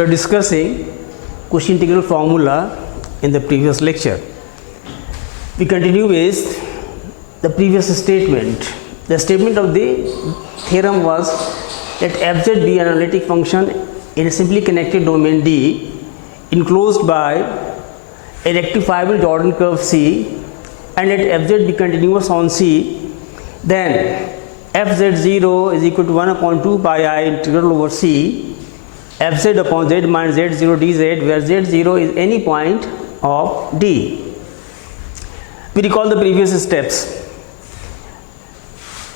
We are discussing quotient integral formula in the previous lecture. We continue with the previous statement. The statement of the theorem was that fz be an analytic function in a simply connected domain D enclosed by a rectifiable Jordan curve C, and let fz be continuous on C, then fz0 is equal to 1 upon 2 pi I integral over C fz upon z minus z0 dz, where z0 is any point of D. We recall the previous steps.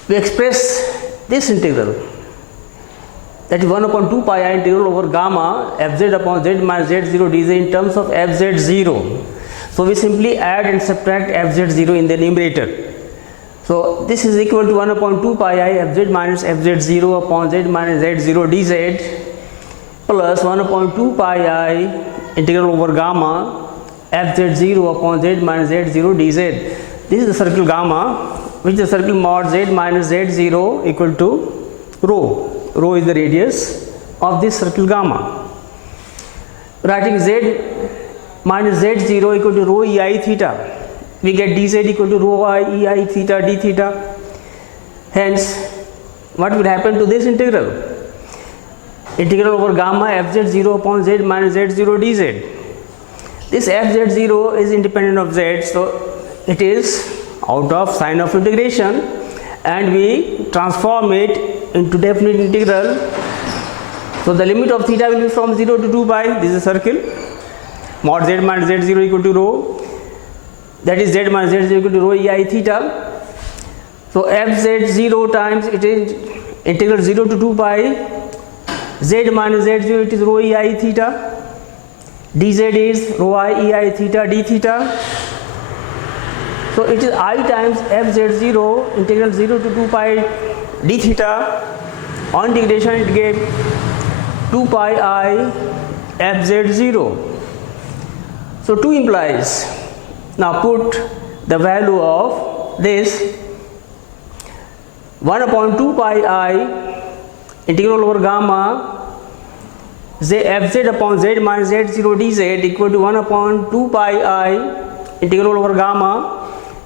We express this integral, that is 1 upon 2 pi I integral over gamma fz upon z minus z0 dz in terms of fz0. So we simply add and subtract fz0 in the numerator. So this is equal to 1 upon 2 pi I fz minus fz0 upon z minus z0 dz plus 1 upon 2 pi I integral over gamma fz0 upon z minus z0 dz. This is the circle gamma, which is the circle mod z minus z0 equal to rho. Rho is the radius of this circle gamma. Writing z minus z0 equal to rho ei theta, we get dz equal to rho I ei theta d theta. Hence, what will happen to this integral? Integral over gamma fz0 upon z minus z0 dz. This fz0 is independent of z, so it is out of sign of integration, and we transform it into definite integral. So the limit of theta will be from 0 to 2 pi. This is a circle. Mod z minus z0 equal to rho, that is z minus z0 equal to rho ei theta. So fz0 times it is integral 0 to 2 pi z minus z0, it is rho ei theta, dz is rho I ei theta d theta. So it is I times fz0 integral 0 to 2 pi d theta. On integration it gave 2 pi I fz0. So 2 implies. Now put the value of this 1 upon 2 pi I integral over gamma fz upon z minus z0 dz equal to 1 upon 2 pi I integral over gamma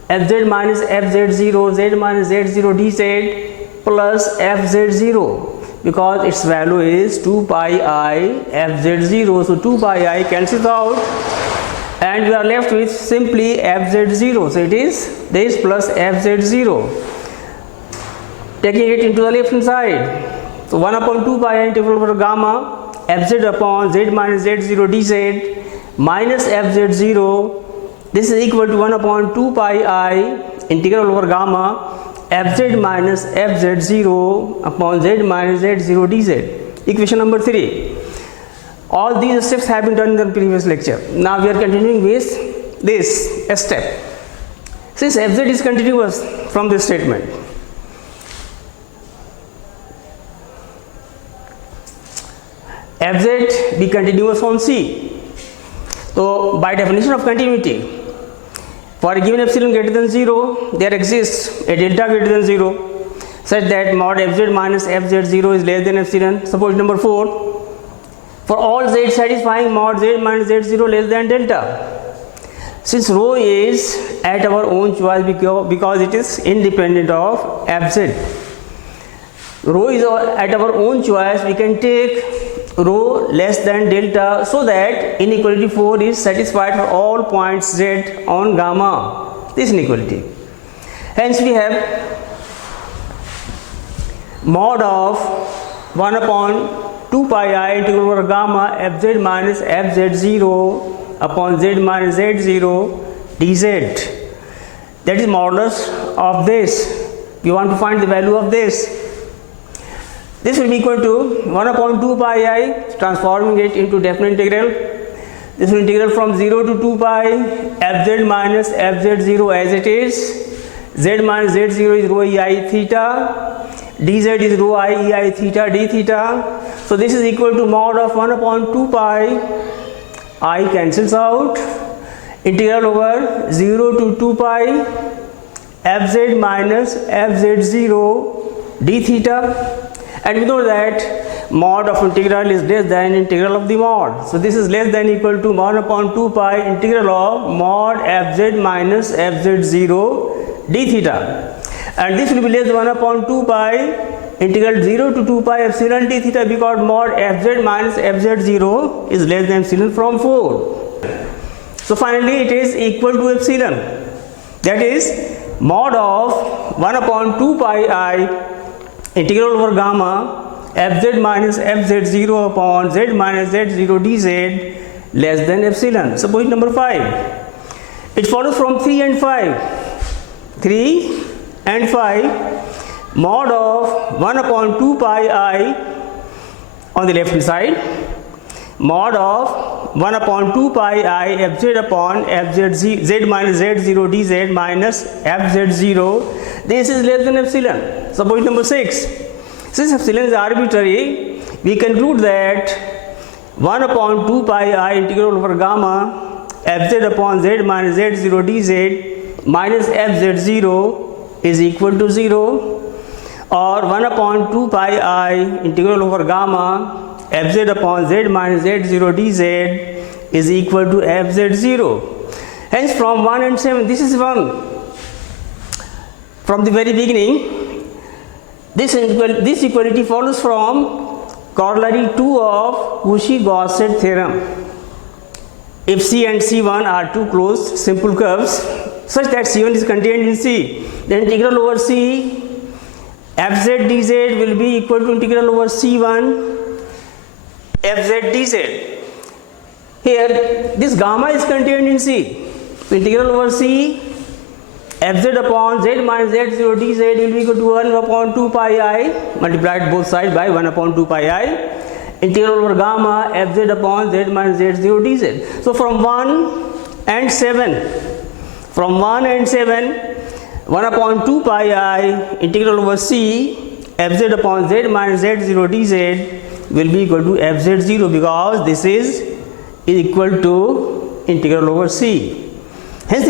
fz minus fz0 z minus z0 dz plus fz0, because its value is 2 pi I fz0. So 2 pi I cancels out and we are left with simply fz0. So it is this plus fz0. Taking it into the left hand side. So 1 upon 2 pi I integral over gamma fz upon z minus z0 dz minus fz0. This is equal to 1 upon 2 pi I integral over gamma fz minus fz0 upon z minus z0 dz. Equation number 3. All these steps have been done in the previous lecture. Now we are continuing with this step. Since fz is continuous from this statement, fz be continuous on C. So by definition of continuity, for a given epsilon greater than 0, there exists a delta greater than 0 such that mod fz minus fz0 is less than epsilon. Suppose number 4, for all z satisfying mod z minus z0 less than delta. Since rho is at our own choice because it is independent of fz, rho is at our own choice, we can take rho less than delta so that inequality 4 is satisfied for all points z on gamma, this inequality. Hence we have mod of 1 upon 2 pi I integral over gamma fz minus fz0 upon z minus z0 dz. That is modulus of this. We want to find the value of this. This will be equal to 1 upon 2 pi I, transforming it into definite integral. This will integral from 0 to 2 pi fz minus fz0 as it is. Z minus z0 is rho ei theta, dz is rho I ei theta d theta. So this is equal to mod of 1 upon 2 pi I cancels out, integral over 0 to 2 pi fz minus fz0 d theta. And we know that mod of integral is less than integral of the mod. So this is less than equal to 1 upon 2 pi integral of mod fz minus fz0 d theta. And this will be less than 1 upon 2 pi integral 0 to 2 pi epsilon d theta, because mod fz minus fz0 is less than epsilon from 4. So finally it is equal to epsilon. That is mod of 1 upon 2 pi I integral over gamma fz minus fz0 upon z minus z0 dz less than epsilon. So point number 5. It follows from 3 and 5. 3 and 5, mod of 1 upon 2 pi I on the left hand side, mod of 1 upon 2 pi I fz upon fz z minus z0 dz minus fz0, this is less than epsilon. So point number 6, since epsilon is arbitrary, we conclude that 1 upon 2 pi I integral over gamma fz upon z minus z0 dz minus fz0 is equal to 0, or 1 upon 2 pi I integral over gamma fz upon z minus z0 dz is equal to fz0. Hence from 1 and 7, this is 1. From the very beginning, this equality follows from corollary 2 of Cauchy-Gauss theorem. If C and C1 are two closed simple curves such that C1 is contained in C, then integral over C fz dz will be equal to integral over C1 fz dz. Here this gamma is contained in C, so integral over C fz upon z minus z0 dz will be equal to 1 upon 2 pi I multiplied both sides by 1 upon 2 pi I integral over gamma fz upon z minus z0 dz. So from 1 and 7, 1 upon 2 pi I integral over C fz upon z minus z0 dz will be equal to fz0, because this is equal to integral over C. Hence